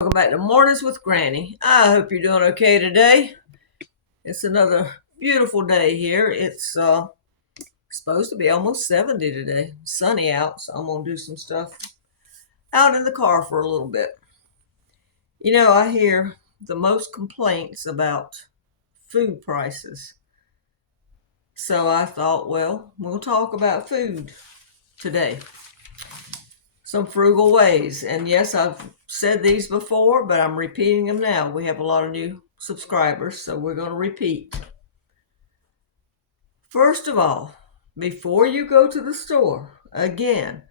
Welcome back to Mornings with Granny. I hope you're doing okay today. It's another beautiful day here. It's supposed to be almost 70 today. Sunny out, so I'm going to do some stuff out in the car for a little bit. You know, I hear the most complaints about food prices. So I thought, well, we'll talk about food today. Some frugal ways. And yes, I've said these before, but I'm repeating them now. We have a lot of new subscribers, so we're going to repeat. First of all, before you go to the store, again,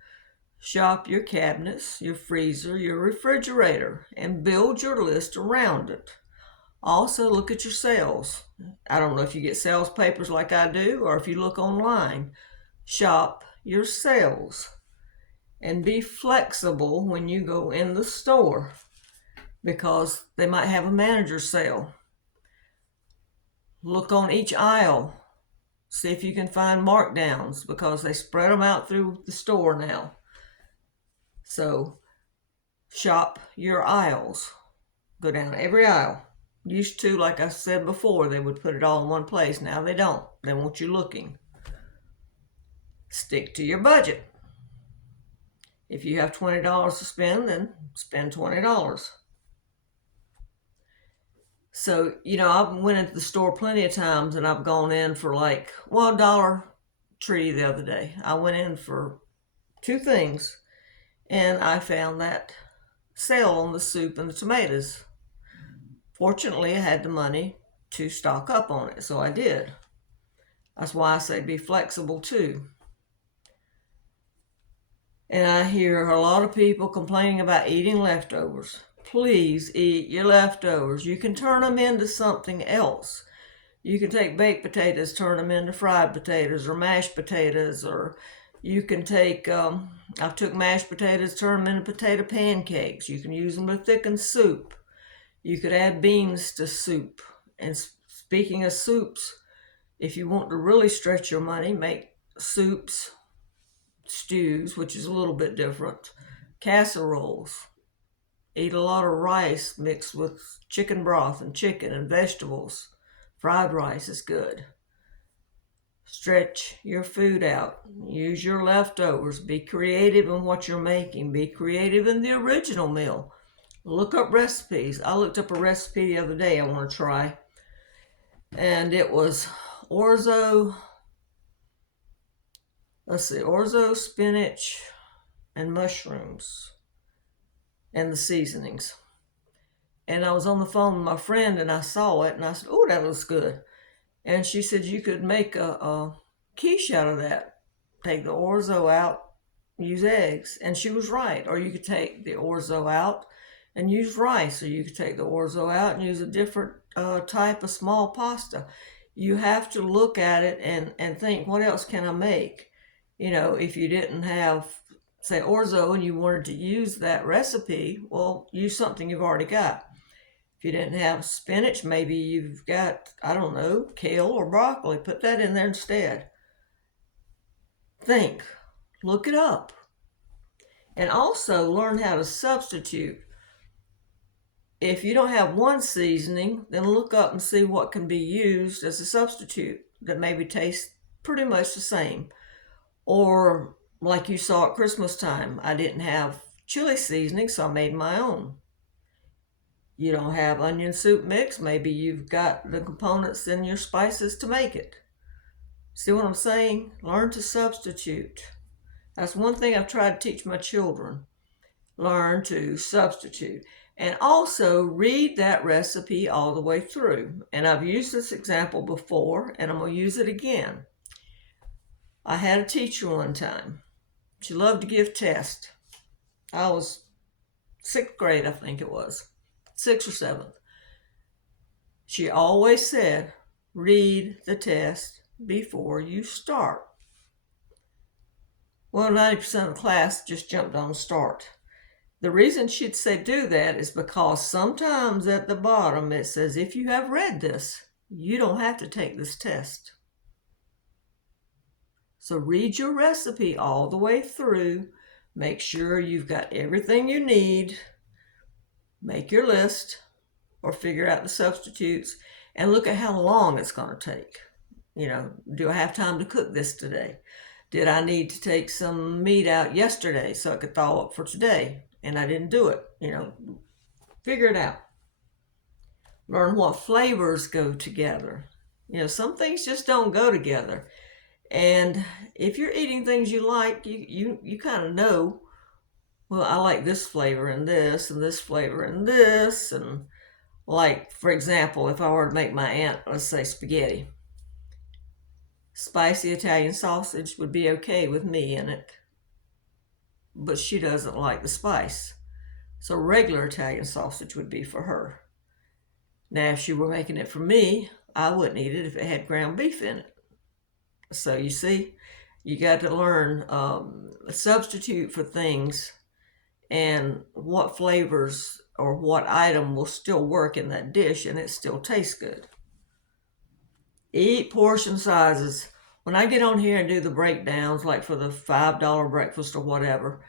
shop your cabinets, your freezer, your refrigerator, and build your list around it. Also, look at your sales. I don't know if you get sales papers like I do, or if you look online. Shop your sales. And be flexible when you go in the store because they might have a manager sale. Look on each aisle. See if you can find markdowns because they spread them out through the store now. So shop your aisles. Go down every aisle. Used to, like I said before, they would put it all in one place. Now they don't. They want you looking. Stick to your budget. If you have $20 to spend, then spend $20. So, I went into the store plenty of times and I've gone in for like $1 Tree the other day. I went in for two things and I found that sale on the soup and the tomatoes. Fortunately, I had the money to stock up on it, so I did. That's why I say be flexible too. And I hear a lot of people complaining about eating leftovers. Please eat your leftovers. You can turn them into something else. You can take baked potatoes, turn them into fried potatoes or mashed potatoes, or you can take, I took mashed potatoes, turn them into potato pancakes. You can use them to thicken soup. You could add beans to soup. And speaking of soups, if you want to really stretch your money, make soups, stews, which is a little bit different, casseroles. Eat a lot of rice mixed with chicken broth and chicken and vegetables. Fried rice is good. Stretch your food out. Use your leftovers. Be creative in what you're making. Be creative in the original meal. Look up recipes. I looked up a recipe the other day I want to try. And it was orzo, spinach, and mushrooms, and the seasonings. And I was on the phone with my friend and I saw it and I said, oh, that looks good. And she said you could make a quiche out of that. Take the orzo out, use eggs. And she was right. Or you could take the orzo out and use rice. Or you could take the orzo out and use a different type of small pasta. You have to look at it and think, what else can I make? If you didn't have, say, orzo and you wanted to use that recipe, well, use something you've already got. If you didn't have spinach, maybe you've got, I don't know, kale or broccoli. Put that in there instead. Think. Look it up. And also learn how to substitute. If you don't have one seasoning, then look up and see what can be used as a substitute that maybe tastes pretty much the same. Or like you saw at Christmas time, I didn't have chili seasoning, so I made my own. You don't have onion soup mix, maybe you've got the components in your spices to make it. See what I'm saying? Learn to substitute. That's one thing I've tried to teach my children. Learn to substitute. And also read that recipe all the way through. And I've used this example before, and I'm going to use it again. I had a teacher one time. She loved to give tests. I was 6th grade, I think it was. 6th or 7th. She always said, read the test before you start. Well, 90% of the class just jumped on start. The reason she'd say do that is because sometimes at the bottom it says, if you have read this, you don't have to take this test. So read your recipe all the way through. Make sure you've got everything you need. Make your list or figure out the substitutes and look at how long it's going to take. Do I have time to cook this today? Did I need to take some meat out yesterday so I could thaw up for today and I didn't do it? Figure it out. Learn what flavors go together. Some things just don't go together. And if you're eating things you like, you kind of know, well, I like this flavor and this flavor and this. And like, for example, if I were to make my aunt, let's say, spaghetti, spicy Italian sausage would be okay with me in it, but she doesn't like the spice. So regular Italian sausage would be for her. Now, if she were making it for me, I wouldn't eat it if it had ground beef in it. So you see, you got to learn a substitute for things and what flavors or what item will still work in that dish and it still tastes good. Eat portion sizes. When I get on here and do the breakdowns, like for the $5 breakfast or whatever,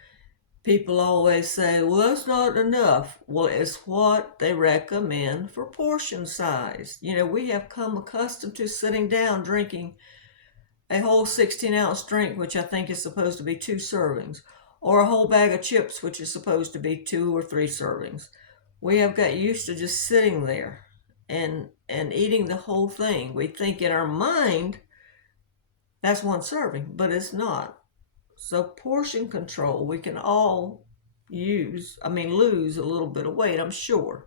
people always say, well, that's not enough. Well, it's what they recommend for portion size. We have come accustomed to sitting down drinking a whole 16-ounce drink, which I think is supposed to be 2 servings, or a whole bag of chips, which is supposed to be 2 or 3 servings. We have got used to just sitting there and eating the whole thing. We think in our mind that's 1 serving, but it's not. So portion control, we can all lose a little bit of weight, I'm sure.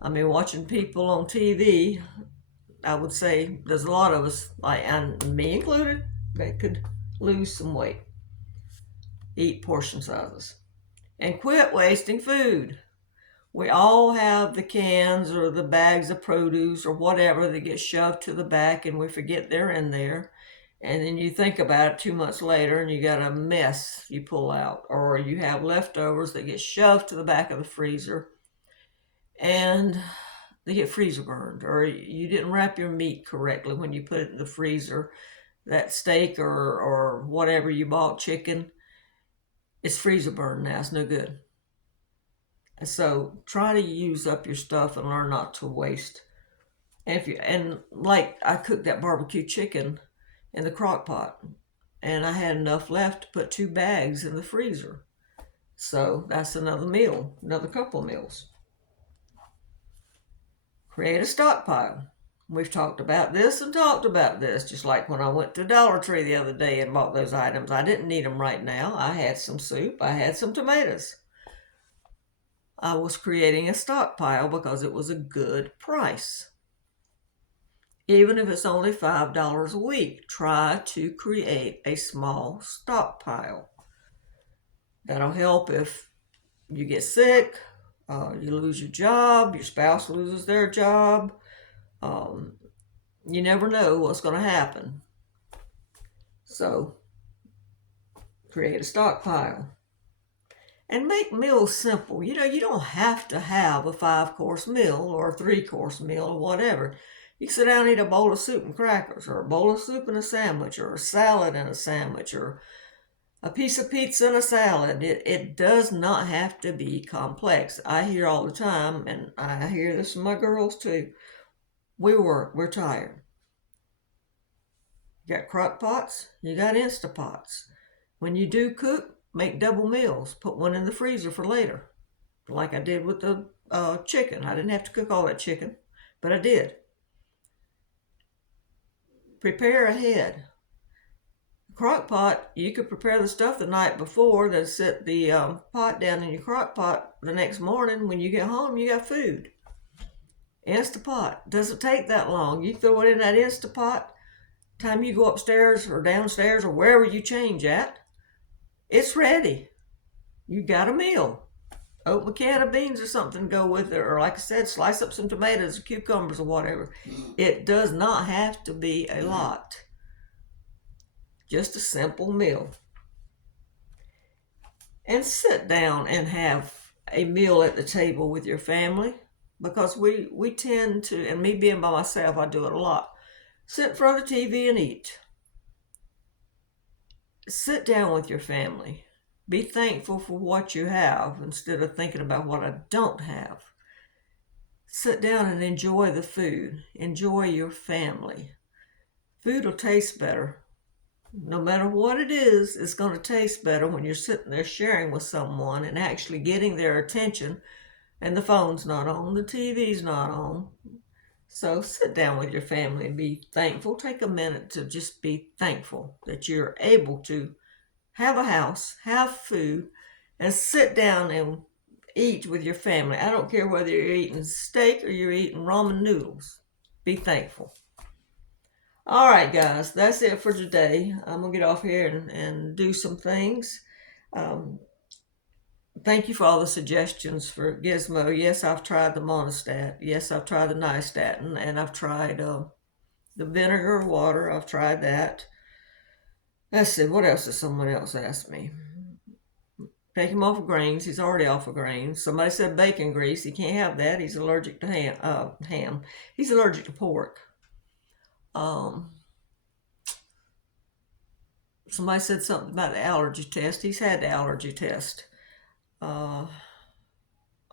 Watching people on TV, I would say there's a lot of us, and me included, that could lose some weight. Eat portion sizes. And quit wasting food. We all have the cans or the bags of produce or whatever that get shoved to the back and we forget they're in there. And then you think about it 2 months later and you got a mess you pull out. Or you have leftovers that get shoved to the back of the freezer and they get freezer burned. Or you didn't wrap your meat correctly when you put it in the freezer. That steak or whatever you bought, chicken, it's freezer burned now. It's no good. So try to use up your stuff and learn not to waste. And like I cooked that barbecue chicken in the crock pot and I had enough left to put 2 bags in the freezer. So that's another meal, another couple of meals. Create a stockpile. We've talked about this, just like when I went to Dollar Tree the other day and bought those items. I didn't need them right now. I had some soup, I had some tomatoes. I was creating a stockpile because it was a good price. Even if it's only $5 a week, try to create a small stockpile. That'll help if you get sick, you lose your job, your spouse loses their job. You never know what's going to happen. So, create a stockpile. And make meals simple. You don't have to have a 5-course meal or a 3-course meal or whatever. You can sit down and eat a bowl of soup and crackers, or a bowl of soup and a sandwich, or a salad and a sandwich, or a piece of pizza and a salad. It does not have to be complex. I hear all the time, and I hear this from my girls too. We're tired. You got crock pots, you got Instapots. When you do cook, make double meals. Put one in the freezer for later. Like I did with the chicken. I didn't have to cook all that chicken, but I did. Prepare ahead. Crock pot, you could prepare the stuff the night before, then set the pot down in your crock pot the next morning. When you get home, you got food. Instapot. Doesn't take that long. You throw it in that Instapot. Time you go upstairs or downstairs or wherever you change at, it's ready. You got a meal. Open a can of beans or something to go with it. Or like I said, slice up some tomatoes or cucumbers or whatever. It does not have to be a lot. Just a simple meal. And sit down and have a meal at the table with your family. Because we tend to, and me being by myself, I do it a lot. Sit in front of the TV and eat. Sit down with your family. Be thankful for what you have instead of thinking about what I don't have. Sit down and enjoy the food. Enjoy your family. Food will taste better. No matter what it is, it's going to taste better when you're sitting there sharing with someone and actually getting their attention, and the phone's not on, the TV's not on. So sit down with your family and be thankful. Take a minute to just be thankful that you're able to have a house, have food, and sit down and eat with your family. I don't care whether you're eating steak or you're eating ramen noodles. Be thankful. All right, guys, that's it for today. I'm going to get off here and do some things. Thank you for all the suggestions for Gizmo. Yes, I've tried the monostat. Yes, I've tried the nystatin, and I've tried the vinegar water. I've tried that. Let's see, what else did someone else ask me? Take him off of grains. He's already off of grains. Somebody said bacon grease. He can't have that. He's allergic to ham. He's allergic to pork. Somebody said something about the allergy test. He's had the allergy test. I'm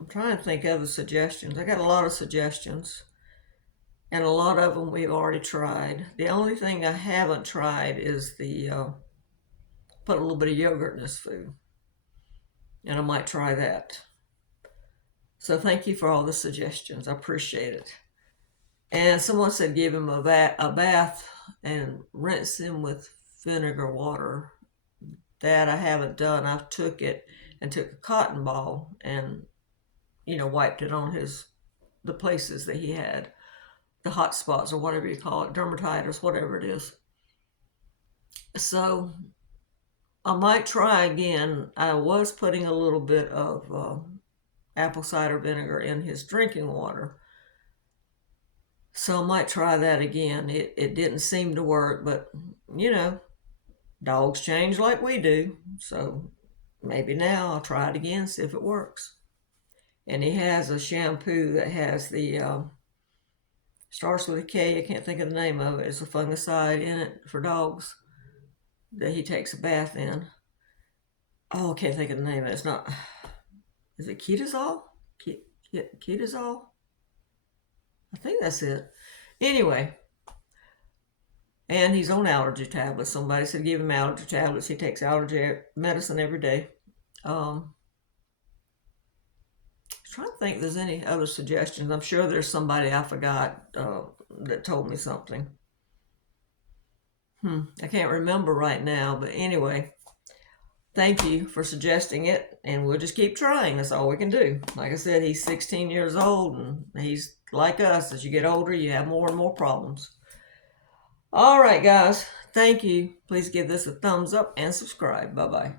trying to think of the suggestions. I got a lot of suggestions, and a lot of them we've already tried. The only thing I haven't tried is the put a little bit of yogurt in his food, and I might try that. So thank you for all the suggestions. I appreciate it. And someone said give him a bath and rinse him with vinegar water. That I haven't done. I've took it and took a cotton ball and wiped it on the places that he had, the hot spots or whatever you call it, dermatitis, whatever it is. So I might try again. I was putting a little bit of apple cider vinegar in his drinking water, so I might try that again. It didn't seem to work, but dogs change like we do, so maybe now I'll try it again, see if it works. And he has a shampoo that has the starts with a K. I can't think of the name of it. It's a fungicide in it for dogs that he takes a bath in. Oh, I can't think of the name of it. It's not. Is it Ketazol? Ketazol? I think that's it. Anyway. And he's on allergy tablets. Somebody said give him allergy tablets. He takes allergy medicine every day. I'm trying to think if there's any other suggestions. I'm sure there's somebody I forgot that told me something. I can't remember right now. But anyway, thank you for suggesting it. And we'll just keep trying. That's all we can do. Like I said, he's 16 years old. And he's like us. As you get older, you have more and more problems. All right, guys. Thank you. Please give this a thumbs up and subscribe. Bye-bye.